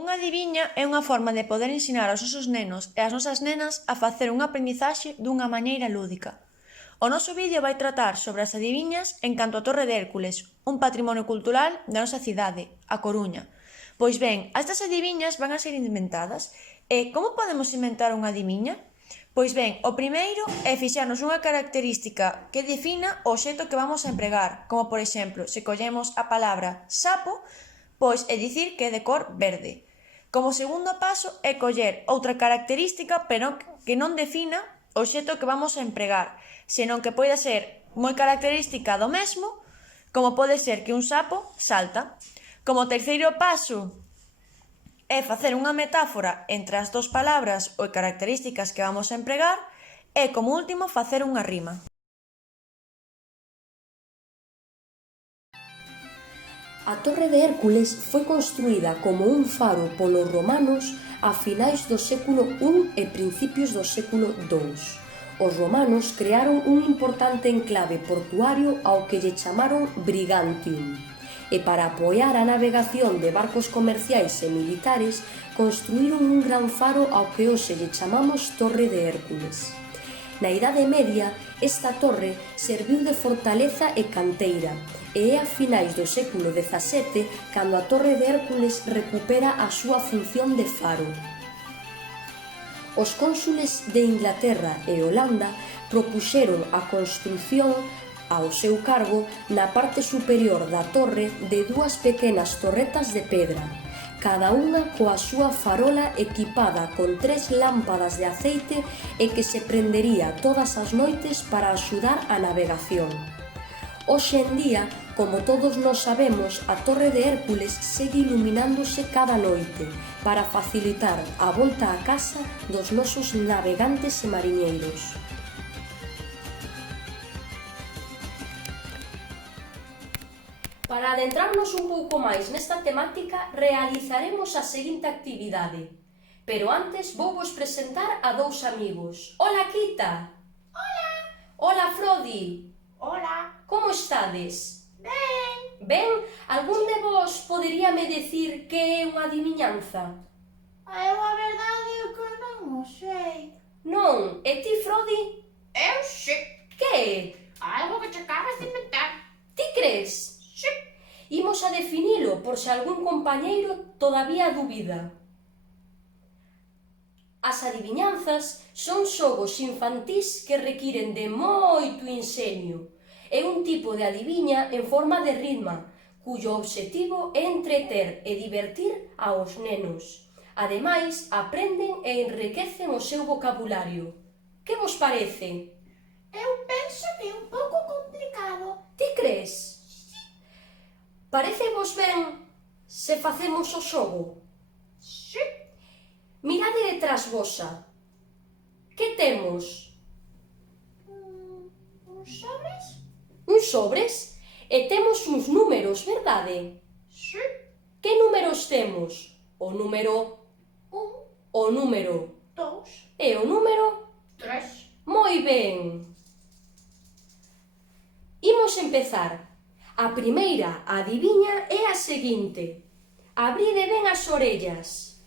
Unha adiviña é unha forma de poder ensinar aos nosos nenos e ás nosas nenas a facer unha aprendizaxe dunha maneira lúdica. O noso vídeo vai tratar sobre as adiviñas en canto a Torre de Hércules, un patrimonio cultural da nosa cidade, A Coruña. Pois ben, estas adiviñas van a ser inventadas. E como podemos inventar unha adiviña? Pois ben, o primeiro é fixarnos unha característica que defina o obxecto que vamos a empregar, como por exemplo, se collemos a palabra sapo, pois é dicir que é de cor verde. Como segundo paso é coller outra característica, pero que non defina o obxecto que vamos a empregar, senón que poida ser moi característica do mesmo, como pode ser que un sapo salta. Como terceiro paso é facer unha metáfora entre as dúas palabras ou características que vamos a empregar e, como último, facer unha rima. A Torre de Hércules foi construída como un faro polos romanos a finais do século I e principios do século II. Os romanos crearon un importante enclave portuario ao que lle chamaron Brigantium, e para apoiar a navegación de barcos comerciais e militares construíron un gran faro ao que hoxe lle chamamos Torre de Hércules. Na Idade Media, esta torre serviu de fortaleza e canteira, e é a finais do século XVII cando a Torre de Hércules recupera a súa función de faro. Os cónsules de Inglaterra e Holanda propuxeron a construción ao seu cargo na parte superior da torre de dúas pequenas torretas de pedra, cada unha coa súa farola equipada con 3 lámpadas de aceite e que se prendería todas as noites para axudar a navegación. Hoxe en día, como todos nós sabemos, a Torre de Hércules segue iluminándose cada noite para facilitar a volta á casa dos nosos navegantes e mariñeiros. Para adentrarnos un pouco máis nesta temática, realizaremos a seguinte actividade. Pero antes vouvos presentar a dous amigos. Ola, Quita! Hola! Ola, Frodi! Hola! Como estades? Ben! Ben, algún de vos poderíame decir que é unha adivinanza? Eu a verdade é que non o sei. Non, e ti, Frodi? Eu sei. Que é? Algo que te acabas de inventar. Ti crees? Sí. Imos a definilo por se algún compañeiro todavía dúbida. As adivinanzas son xogos infantís que requiren de moito ingenio. É un tipo de adiviña en forma de rima, cuyo obxectivo é entreter e divertir aos nenos. Ademais, aprenden e enriquecen o seu vocabulario. Que vos parece? Eu penso que é un pouco complicado. Ti crees? Sí. Parece vos ben se facemos o xogo? Sí. Mirade detrás vosa. Que temos? Uns sobres? Uns sobres? E temos uns números, verdade? Sí. Que números temos? O número 1, o número 2, e o número 3. moi ben. Imos empezar. A primeira adiviña é a seguinte. Abride ben as orellas.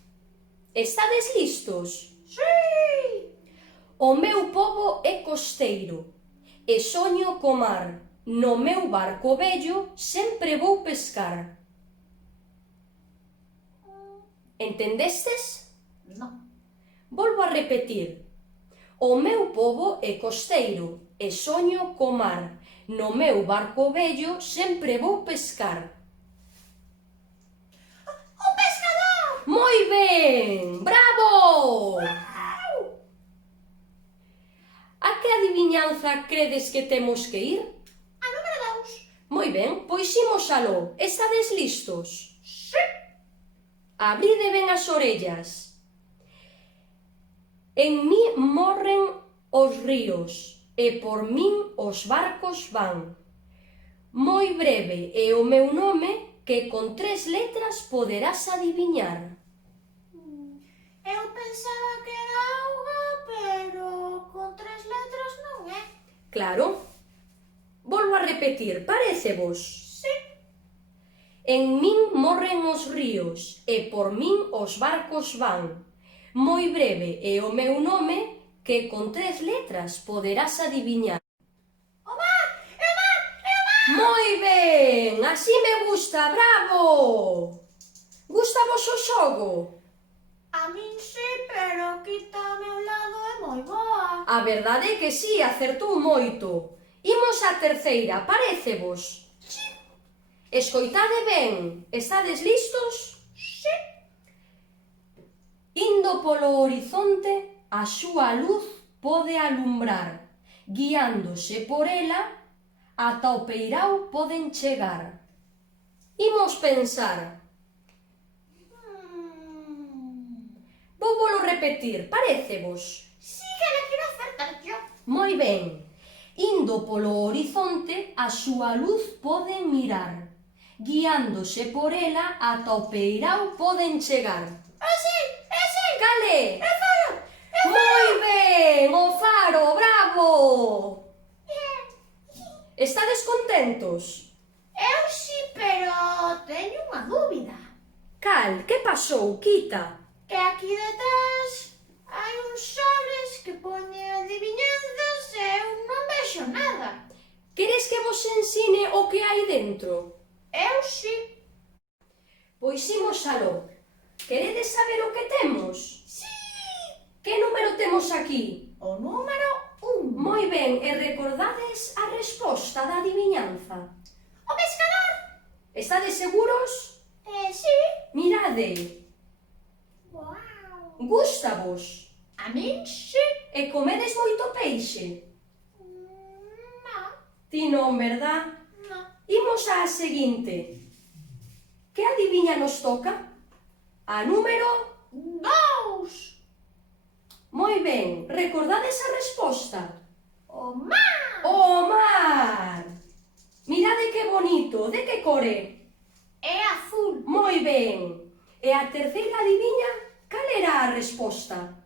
Estades listos? Sí. O meu pobo é costeiro e soño co mar. No meu barco vello sempre vou pescar. Entendestes? Non. Volvo a repetir. O meu pobo é costeiro e soño co mar. No meu barco vello sempre vou pescar. O pescador! Moi ben! Bravo! A que adivinanza credes que temos que ir? A número 2. Moi ben, pois imos aló. Estades listos? Sí. Abride ben as orellas. En mí morren os ríos e por min os barcos van. Moi breve é o meu nome que con 3 letras poderás adiviñar. Eu pensaba que era auga, pero con 3 letras non é. Claro. Volvo a repetir, parécevos? Sí. En min morren os ríos, e por min os barcos van. Moi breve é o meu nome, que con 3 letras poderás adiviñar. O mar! É o mar! É o mar! Moi ben, así me gusta, bravo! Gusta vos o xogo? A min sí, pero quita ao meu lado é moi boa. A verdade é que sí, acertou moito. Imos á terceira, parécevos? Sí, Escoitade ben, estades listos? sí. Indo polo horizonte, a súa luz pode alumbrar. Guiándose por ela, ata o peirao poden chegar. Imos pensar. Vou volo repetir, parécevos? Sí que la quiero acertar yo. Moi ben. Indo polo horizonte, a súa luz pode mirar. Guiándose por ela, ata o peirao poden chegar. Sí! Cale? É faro! Moi ben, o faro, bravo! Estades contentos? Eu sí, pero teño unha dúbida. Cal, que pasou, quita? Que aquí detrás hai uns sobres que poñen adivinanzas e eu non vexo nada. Queres que vos ensine o que hai dentro? Eu sí. Pois imos aló. Queredes saber o que temos? Sí! Que número temos aquí? O número 1. Moi ben, e recordades a resposta da adivinanza? O pescador. Estades seguros? Sí. Mirade, Wow. gústavos? A min sí. E comedes moito peixe? No. Ti non, verdad? No. Imos á seguinte. Que adiviña nos toca? A número... 2. Moi ben, recordades a resposta? O mar. O mar! Mirade que bonito, de que core? É azul. Moi ben. E a terceira adiviña, cal era a resposta?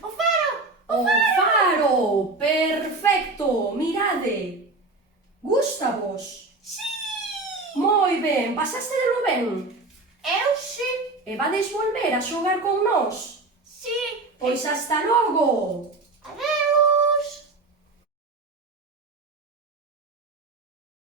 O faro. O faro! Perfecto! Mirade. Gústavos? Sí. Moi ben, pasastelo ben? Eu sí. E vades volver a xogar con nós? Sí. Pois hasta logo!